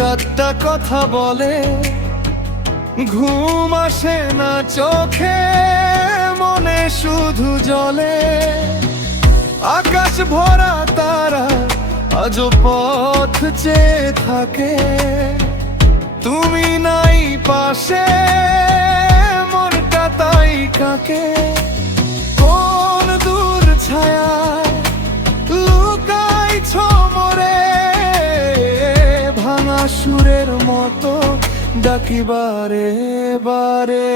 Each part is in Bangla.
রাতটা কথা বলে, ঘুম আসে না চোখে, মনে শুধু জলে। আকাশ ভরা তারা আজও পথ চেয়ে থাকে, তুমি নাই পাশে, মনটা তাই কাকে। কোন দূর ছায়ায় লুকাইছ মোরে, ভাঙা সুরের মতো ডাকি বারে বারে।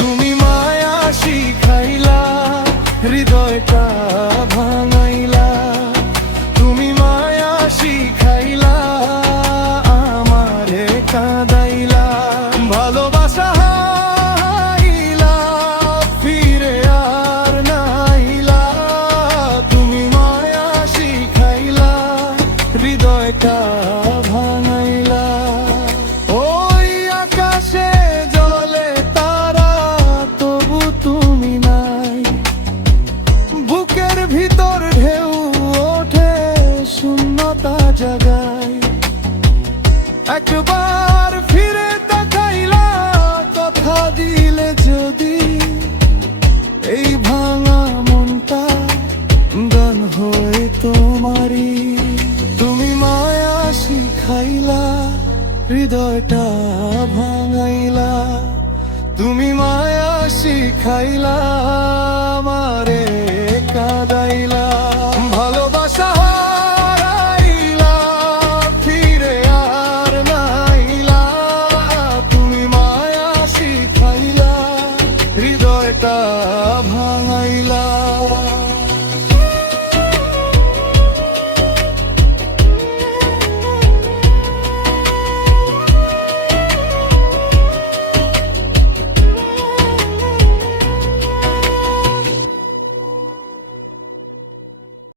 তুমি মায়া শিখাইলা, হৃদয়টা ভাঙাইলা। তুমি মায়া শিখাইলা, আমারে কাঁদাইলা। ভালোবাসা হারাইলা, ফিরে আর নাইলা। তুমি মায়া শিখাইলা, হৃদয়টা ভাঙাইলা। ওই আকাশে জ্বলে তারা, তবু তুমি নাই। বুকের ভিতর ঢেউ ওঠে, শূন্যতা জাগায়। একবার ফিরে তাকাইলা, কথা দিলে যদি এই ভাঙা মনটা গান হয়ে তোমারই। তুমি মায়া শিখাইলা, হৃদয়টা ভাঙাইলা। তুমি মায়া শিখাইলা,